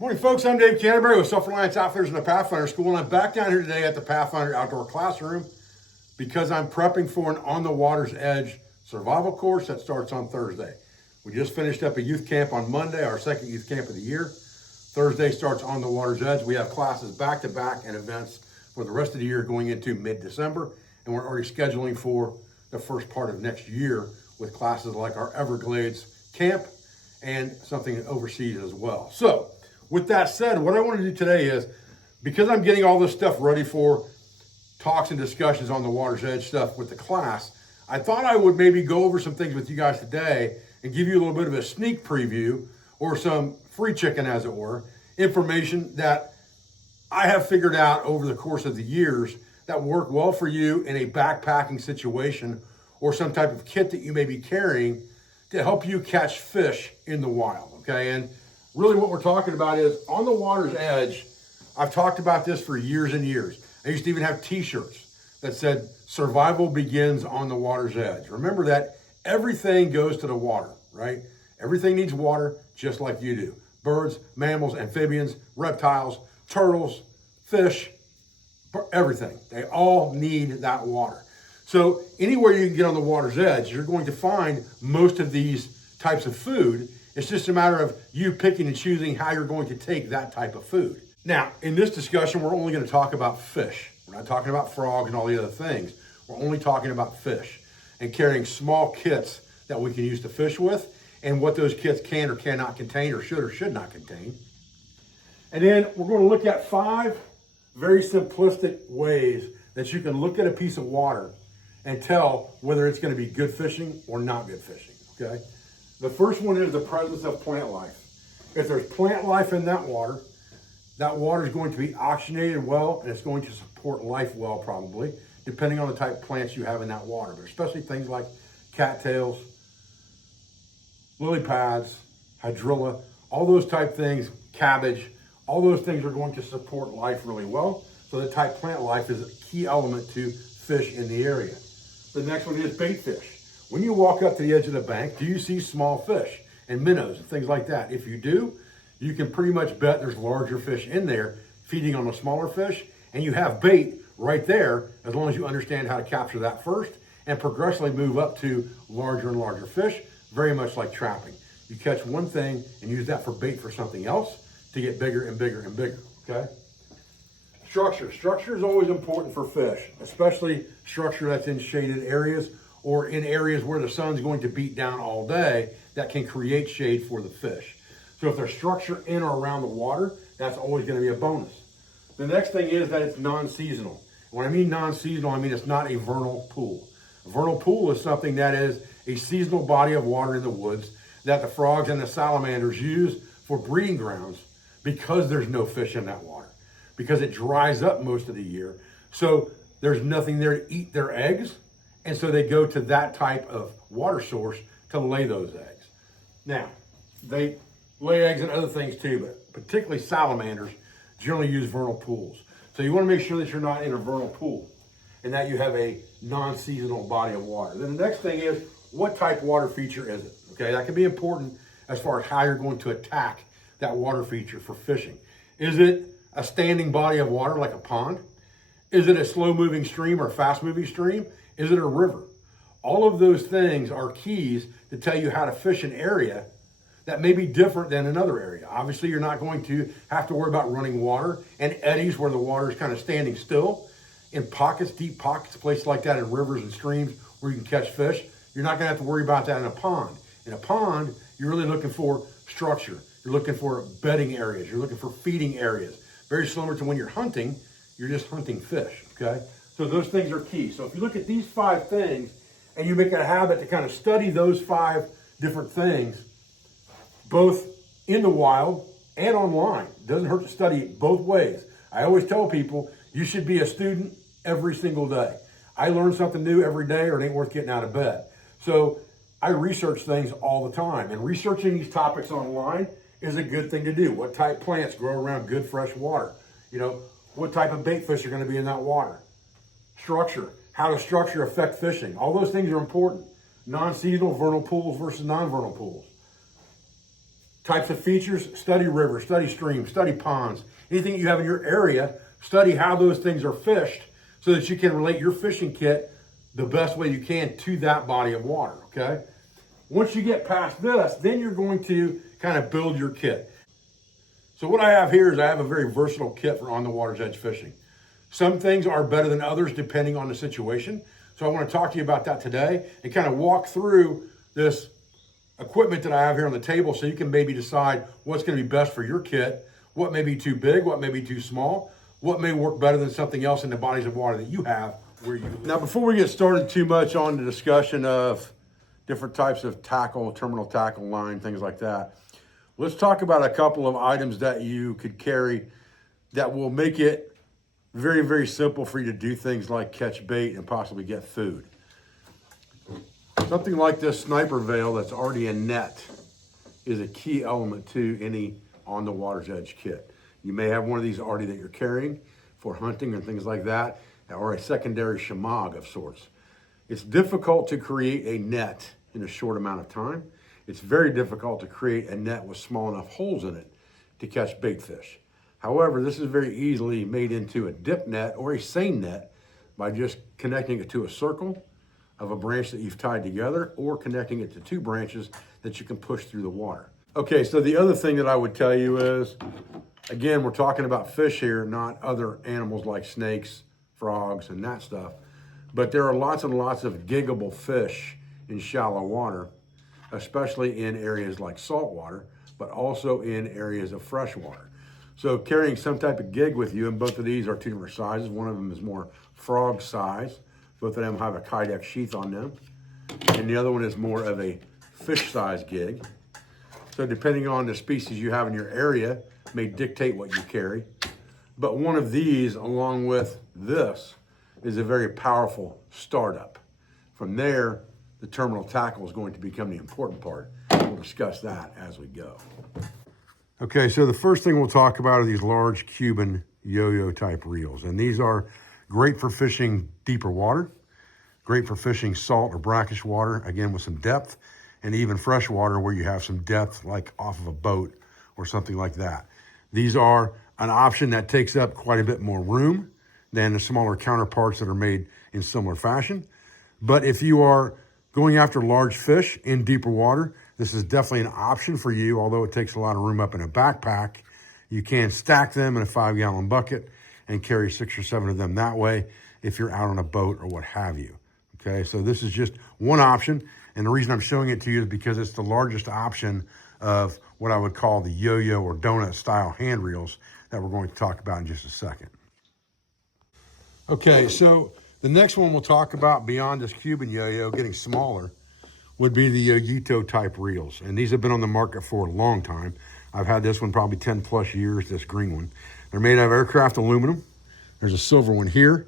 Morning, folks. I'm Dave Canterbury with Self-Reliance Outfitters in the Pathfinder School, and I'm back down here today at the Pathfinder Outdoor Classroom because I'm prepping for an On the Water's Edge survival course that starts on Thursday. We just finished up a youth camp on Monday, our second youth camp of the year. Thursday starts On the Water's Edge. We have classes back-to-back and events for the rest of the year going into mid-December, and we're already scheduling for the first part of next year with classes like our Everglades camp and something overseas as well. So, with that said, what I want to do today is, because I'm getting all this stuff ready for talks and discussions on the Water's Edge stuff with the class, I thought I would maybe go over some things with you guys today and give you a little bit of a sneak preview or some free chicken, as it were, information that I have figured out over the course of the years that work well for you in a backpacking situation or some type of kit that you may be carrying to help you catch fish in the wild, okay? And really what we're talking about is On the Water's Edge. I've talked about this for years and years. I used to even have t-shirts that said, survival begins on the water's edge. Remember that everything goes to the water, right? Everything needs water just like you do. Birds, mammals, amphibians, reptiles, turtles, fish, everything. They all need that water. So anywhere you can get on the water's edge, you're going to find most of these types of food. It's just a matter of you picking and choosing how you're going to take that type of food. Now, in this discussion, we're only going to talk about fish. We're not talking about frogs and all the other things. We're only talking about fish and carrying small kits that we can use to fish with and what those kits can or cannot contain or should not contain. And then we're going to look at 5 very simplistic ways that you can look at a piece of water and tell whether it's going to be good fishing or not good fishing, okay? The first one is the presence of plant life. If there's plant life in that water is going to be oxygenated well, and it's going to support life well, probably, depending on the type of plants you have in that water, but especially things like cattails, lily pads, hydrilla, all those type things, cabbage, all those things are going to support life really well. So the type plant life is a key element to fish in the area. The next one is bait fish. When you walk up to the edge of the bank, do you see small fish and minnows and things like that? If you do, you can pretty much bet there's larger fish in there feeding on the smaller fish, and you have bait right there as long as you understand how to capture that first and progressively move up to larger and larger fish, very much like trapping. You catch one thing and use that for bait for something else to get bigger and bigger and bigger, okay? Structure. Structure is always important for fish, especially structure that's in shaded areas or in areas where the sun's going to beat down all day that can create shade for the fish. So if there's structure in or around the water, that's always going to be a bonus. The next thing is that it's non-seasonal. When I mean non-seasonal, I mean it's not a vernal pool. A vernal pool is something that is a seasonal body of water in the woods that the frogs and the salamanders use for breeding grounds because there's no fish in that water, because it dries up most of the year. So there's nothing there to eat their eggs, and so they go to that type of water source to lay those eggs. Now, they lay eggs and other things too, but particularly salamanders generally use vernal pools. So you want to make sure that you're not in a vernal pool and that you have a non-seasonal body of water. Then the next thing is, what type water feature is it? Okay, that can be important as far as how you're going to attack that water feature for fishing. Is it a standing body of water like a pond? Is it a slow-moving stream or a fast-moving stream? Is it a river? All of those things are keys to tell you how to fish an area that may be different than another area. Obviously, you're not going to have to worry about running water and eddies where the water is kind of standing still. In pockets, deep pockets, places like that in rivers and streams where you can catch fish, you're not going to have to worry about that in a pond. In a pond, you're really looking for structure. You're looking for bedding areas. You're looking for feeding areas. Very similar to when you're hunting, you're just hunting fish, okay? So those things are key. So if you look at these 5 things and you make it a habit to kind of study those 5 different things, both in the wild and online. It doesn't hurt to study it both ways. I always tell people you should be a student every single day. I learn something new every day or it ain't worth getting out of bed. So I research things all the time, and researching these topics online is a good thing to do. What type plants grow around good fresh water? You know, what type of bait fish are going to be in that water? Structure. How does structure affect fishing? All those things are important. Non-seasonal vernal pools versus non-vernal pools. types of features, study rivers, study streams, study ponds, anything that you have in your area, study how those things are fished so that you can relate your fishing kit the best way you can to that body of water, okay? Once you get past this, then you're going to kind of build your kit. So what I have here is I have a very versatile kit for on the water's edge fishing. Some things are better than others depending on the situation. So I want to talk to you about that today and kind of walk through this equipment that I have here on the table so you can maybe decide what's going to be best for your kit, what may be too big, what may be too small, what may work better than something else in the bodies of water that you have where you live. Now, before we get started too much on the discussion of different types of tackle, terminal tackle line, things like that, let's talk about a couple of items that you could carry that will make it very, very simple for you to do things like catch bait and possibly get food. Something like this sniper veil that's already a net is a key element to any on the water's edge kit. You may have one of these already that you're carrying for hunting and things like that, or a secondary shamag of sorts. It's difficult to create a net in a short amount of time. It's very difficult to create a net with small enough holes in it to catch big fish. However, this is very easily made into a dip net or a seine net by just connecting it to a circle of a branch that you've tied together or connecting it to two branches that you can push through the water. Okay, so the other thing that I would tell you is, again, we're talking about fish here, not other animals like snakes, frogs, and that stuff. But there are lots and lots of giggable fish in shallow water, especially in areas like salt water, but also in areas of fresh water. So carrying some type of gig with you, and both of these are two different sizes. One of them is more frog size. Both of them have a kydex sheath on them. And the other one is more of a fish size gig. So depending on the species you have in your area may dictate what you carry. But one of these, along with this, is a very powerful startup. From there, the terminal tackle is going to become the important part. We'll discuss that as we go. Okay, so the first thing we'll talk about are these large Cuban yo-yo type reels. And these are great for fishing deeper water, great for fishing salt or brackish water, again with some depth, and even fresh water where you have some depth like off of a boat or something like that. These are an option that takes up quite a bit more room than the smaller counterparts that are made in similar fashion. But if you are going after large fish in deeper water, this is definitely an option for you, although it takes a lot of room up in a backpack. You can stack them in a 5-gallon bucket and carry 6 or 7 of them that way if you're out on a boat or what have you. Okay, so this is just one option. And the reason I'm showing it to you is because it's the largest option of what I would call the yo-yo or donut style hand reels that we're going to talk about in just a second. Okay, so the next one we'll talk about beyond this Cuban yo-yo getting smaller would be the Yoyito type reels. And these have been on the market for a long time. I've had this one probably 10 plus years, this green one. They're made out of aircraft aluminum. There's a silver one here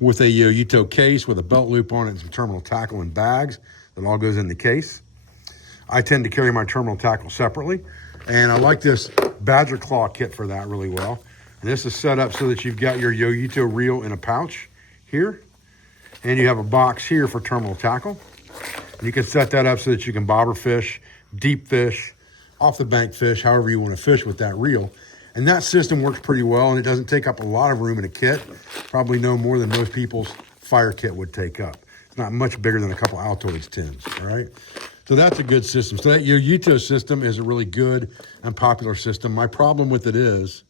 with a Yoyito case with a belt loop on it and some terminal tackle and bags that all goes in the case. I tend to carry my terminal tackle separately, and I like this Badger Claw kit for that really well. And this is set up so that you've got your Yoyito reel in a pouch here, and you have a box here for terminal tackle. You can set that up so that you can bobber fish, deep fish, off the bank fish, however you want to fish with that reel. And that system works pretty well, and it doesn't take up a lot of room in a kit, probably no more than most people's fire kit would take up. It's not much bigger than a couple Altoids tins, all right? So that's a good system. So that Yoyito system is a really good and popular system. My problem with it is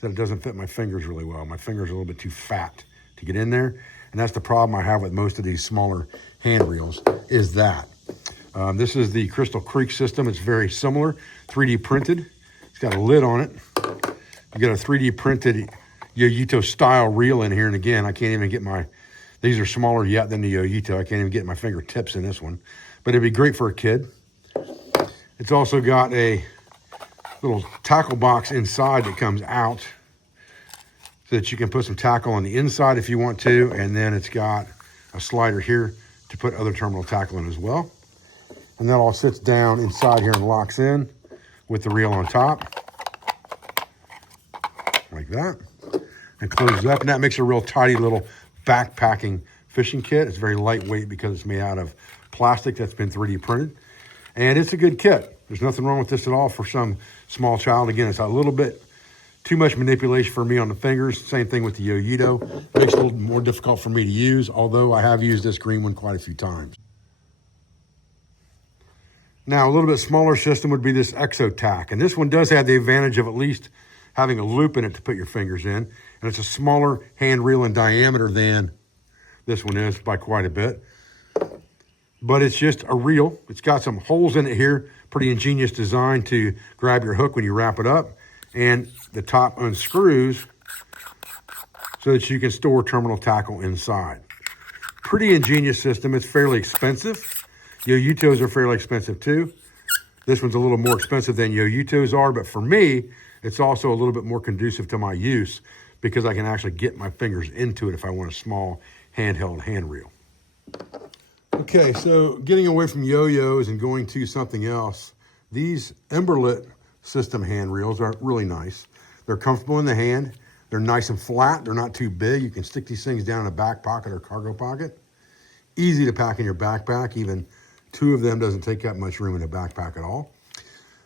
that it doesn't fit my fingers really well. My fingers are a little bit too fat to get in there. And that's the problem I have with most of these smaller hand reels is that. This is the Crystal Creek system. It's very similar, 3D printed. It's got a lid on it. You got a 3D printed Yoyito style reel in here. And again, I can't even get these are smaller yet than the Yoyito. I can't even get my fingertips in this one, but it'd be great for a kid. It's also got a little tackle box inside that comes out so that you can put some tackle on the inside if you want to. And then it's got a slider here to put other terminal tackle in as well. And that all sits down inside here and locks in with the reel on top, like that, and closes up. And that makes a real tidy little backpacking fishing kit. It's very lightweight because it's made out of plastic that's been 3D printed. And it's a good kit. There's nothing wrong with this at all for some small child. Again, it's a little bit too much manipulation for me on the fingers. Same thing with the Yo-Yito. Makes it a little more difficult for me to use, although I have used this green one quite a few times. Now, a little bit smaller system would be this Exo-Tac. And this one does have the advantage of at least having a loop in it to put your fingers in. And it's a smaller hand reel in diameter than this one is by quite a bit. But it's just a reel. It's got some holes in it here. Pretty ingenious design to grab your hook when you wrap it up. And the top unscrews so that you can store terminal tackle inside. Pretty ingenious system. It's fairly expensive. Yo-Yitos are fairly expensive too. This one's a little more expensive than Yo-Yitos are, but for me, it's also a little bit more conducive to my use because I can actually get my fingers into it if I want a small handheld hand reel. Okay, so getting away from yo-yos and going to something else, these Emberlit system hand reels are really nice. They're comfortable in the hand. They're nice and flat. They're not too big. You can stick these things down in a back pocket or cargo pocket. Easy to pack in your backpack. Even 2 of them doesn't take up much room in a backpack at all.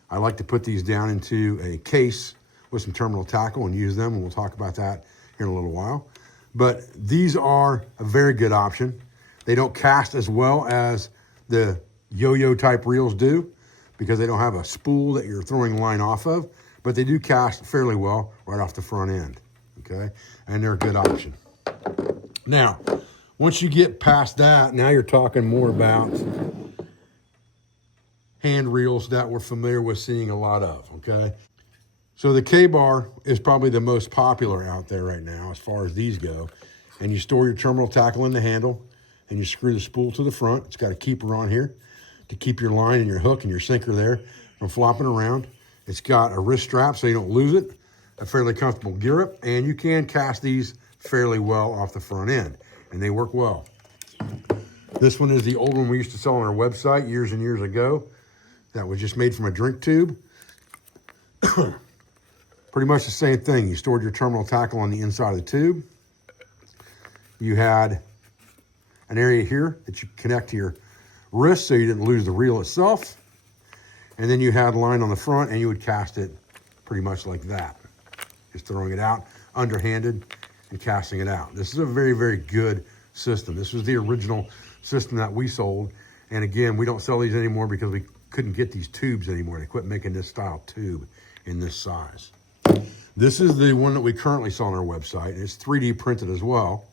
I like to put these down into a case with some terminal tackle and use them, and we'll talk about that here in a little while. But these are a very good option. They don't cast as well as the yo-yo type reels do because they don't have a spool that you're throwing line off of, but they do cast fairly well right off the front end, okay? And they're a good option. Now, once you get past that, now you're talking more about hand reels that we're familiar with seeing a lot of, okay? So the K-bar is probably the most popular out there right now as far as these go. And you store your terminal tackle in the handle and you screw the spool to the front. It's got a keeper on here to keep your line and your hook and your sinker there from flopping around. It's got a wrist strap so you don't lose it, a fairly comfortable grip, and you can cast these fairly well off the front end, and they work well. This one is the old one we used to sell on our website years and years ago. That was just made from a drink tube. Pretty much the same thing. You stored your terminal tackle on the inside of the tube. You had an area here that you connect to your wrist so you didn't lose the reel itself. And then you had line on the front and you would cast it pretty much like that. Just throwing it out underhanded and casting it out. This is a very, very good system. This was the original system that we sold. And again, we don't sell these anymore because we couldn't get these tubes anymore. They quit making this style tube in this size. This is the one that we currently sell on our website. It's 3D printed as well.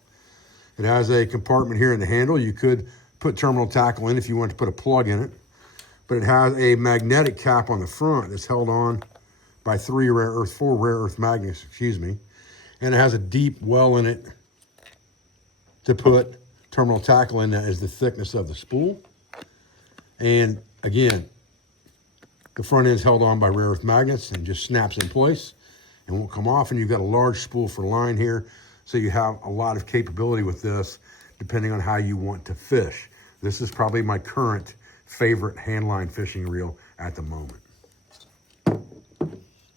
It has a compartment here in the handle. You could put terminal tackle in if you want to put a plug in it, but it has a magnetic cap on the front that's held on by 4 rare earth magnets, and it has a deep well in it to put terminal tackle in. That is the thickness of the spool. And again, the front end is held on by rare earth magnets and just snaps in place and won't come off. And you've got a large spool for line here, so you have a lot of capability with this depending on how you want to fish. This is probably my current favorite handline fishing reel at the moment.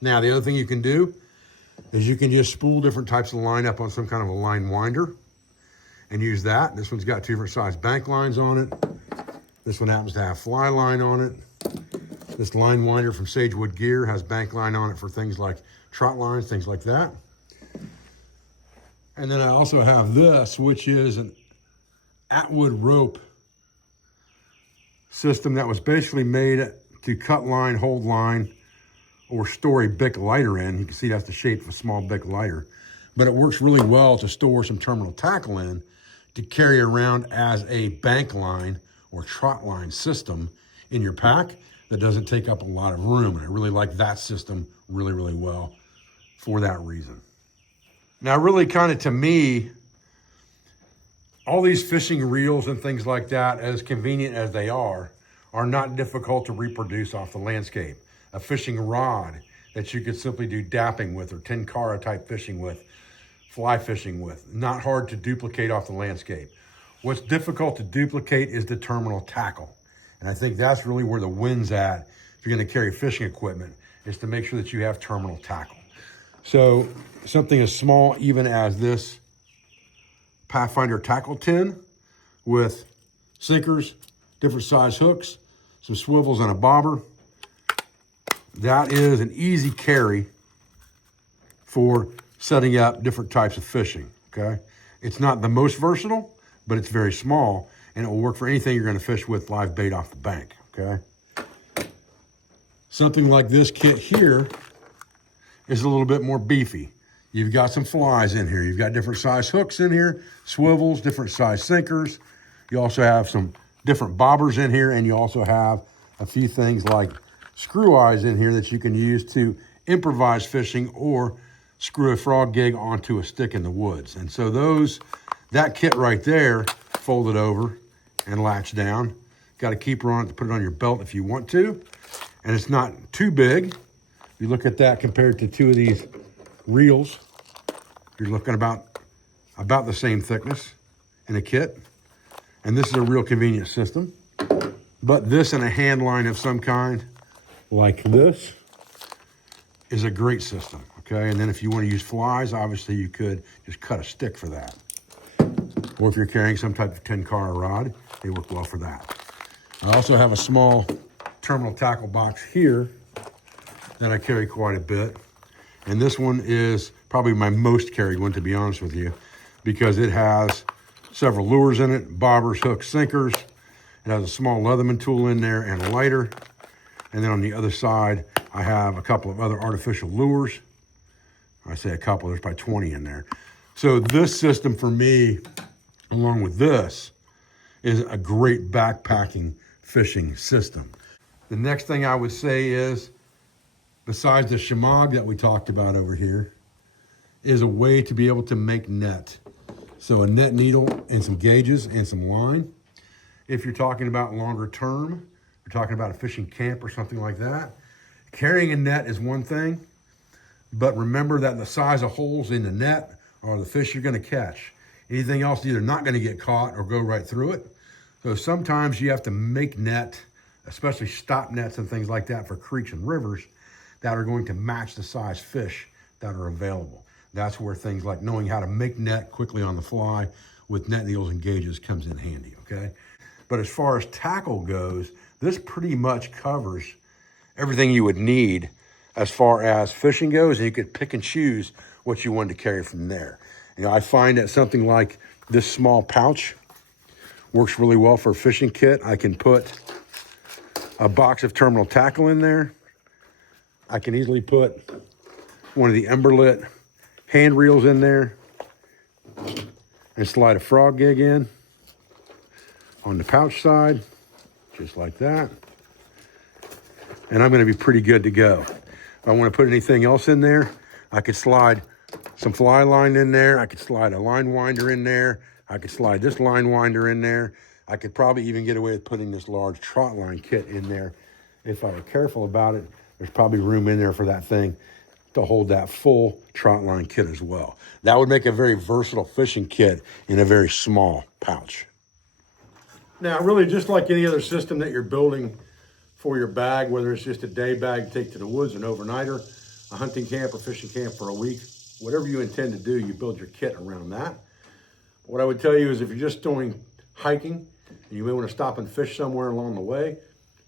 Now, the other thing you can do is you can just spool different types of line up on some kind of a line winder and use that. This one's got 2 different size bank lines on it. This one happens to have fly line on it. This line winder from Sagewood Gear has bank line on it for things like trot lines, things like that. And then I also have this, which is an Atwood rope system that was basically made to cut line, hold line, or store a Bic lighter in. You can see that's the shape of a small Bic lighter. But it works really well to store some terminal tackle in to carry around as a bank line or trot line system in your pack that doesn't take up a lot of room. And I really like that system really, really well for that reason. Now, really kind of to me, all these fishing reels and things like that, as convenient as they are not difficult to reproduce off the landscape. A fishing rod that you could simply do dapping with or tenkara type fishing with, fly fishing with, not hard to duplicate off the landscape. What's difficult to duplicate is the terminal tackle. And I think that's really where the win's at if you're gonna carry fishing equipment, is to make sure that you have terminal tackle. So something as small even as this Pathfinder tackle tin with sinkers, different size hooks, some swivels and a bobber, that is an easy carry for setting up different types of fishing, okay? It's not the most versatile, but it's very small, and it will work for anything you're gonna fish with live bait off the bank, okay? Something like this kit here is a little bit more beefy. You've got some flies in here. You've got different size hooks in here, swivels, different size sinkers. You also have some different bobbers in here, and you also have a few things like screw eyes in here that you can use to improvise fishing or screw a frog gig onto a stick in the woods. And so that kit right there, folded over and latched down. Got a keeper on it to put it on your belt if you want to. And it's not too big. You look at that compared to two of these reels, you're looking about the same thickness in a kit. And this is a real convenient system. But this and a hand line of some kind, like this, is a great system, okay? And then if you want to use flies, obviously you could just cut a stick for that. Or if you're carrying some type of 10-car rod, they work well for that. I also have a small terminal tackle box here that I carry quite a bit. And this one is probably my most carried one, to be honest with you, because it has several lures in it, bobbers, hooks, sinkers. It has a small Leatherman tool in there and a lighter. And then on the other side, I have a couple of other artificial lures. I say a couple, there's probably 20 in there. So this system for me, along with this, is a great backpacking fishing system. The next thing I would say is, besides the shemagh that we talked about over here, is a way to be able to make net. So a net needle and some gauges and some line. If you're talking about longer term, you're talking about a fishing camp or something like that, carrying a net is one thing, but remember that the size of holes in the net are the fish you're gonna catch. Anything else is either not gonna get caught or go right through it. So sometimes you have to make net, especially stop nets and things like that for creeks and rivers that are going to match the size fish that are available. That's where things like knowing how to make net quickly on the fly with net needles and gauges comes in handy, okay? But as far as tackle goes, this pretty much covers everything you would need as far as fishing goes, and you could pick and choose what you wanted to carry from there. You know, I find that something like this small pouch works really well for a fishing kit. I can put a box of terminal tackle in there. I can easily put one of the Emberlit hand reels in there and slide a frog gig in on the pouch side, just like that. And I'm gonna be pretty good to go. If I wanna put anything else in there, I could slide some fly line in there. I could slide a line winder in there. I could slide this line winder in there. I could probably even get away with putting this large trot line kit in there. If I were careful about it, there's probably room in there for that thing to hold that full trot line kit as well. That would make a very versatile fishing kit in a very small pouch. Now, really, just like any other system that you're building for your bag, whether it's just a day bag to take to the woods, an overnighter, a hunting camp or fishing camp for a week, whatever you intend to do, you build your kit around that. What I would tell you is if you're just doing hiking, and you may want to stop and fish somewhere along the way,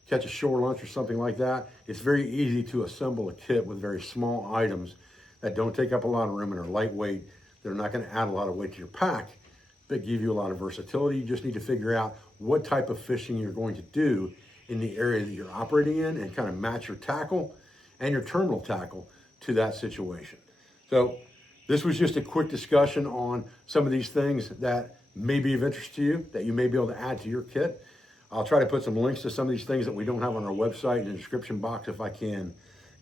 catch a shore lunch or something like that, it's very easy to assemble a kit with very small items that don't take up a lot of room and are lightweight. They're not going to add a lot of weight to your pack, but give you a lot of versatility. You just need to figure out what type of fishing you're going to do in the area that you're operating in and kind of match your tackle and your terminal tackle to that situation. So this was just a quick discussion on some of these things that may be of interest to you, that you may be able to add to your kit. I'll try to put some links to some of these things that we don't have on our website in the description box if I can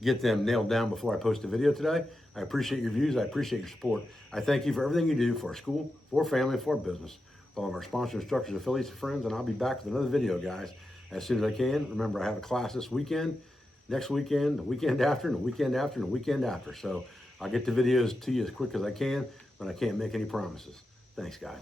get them nailed down before I post the video today. I appreciate your views. I appreciate your support. I thank you for everything you do for our school, for our family, and for our business, for all of our sponsors, instructors, affiliates, and friends, and I'll be back with another video, guys, as soon as I can. Remember, I have a class this weekend, next weekend, the weekend after, and the weekend after, and the weekend after. So I'll get the videos to you as quick as I can, but I can't make any promises. Thanks, guys.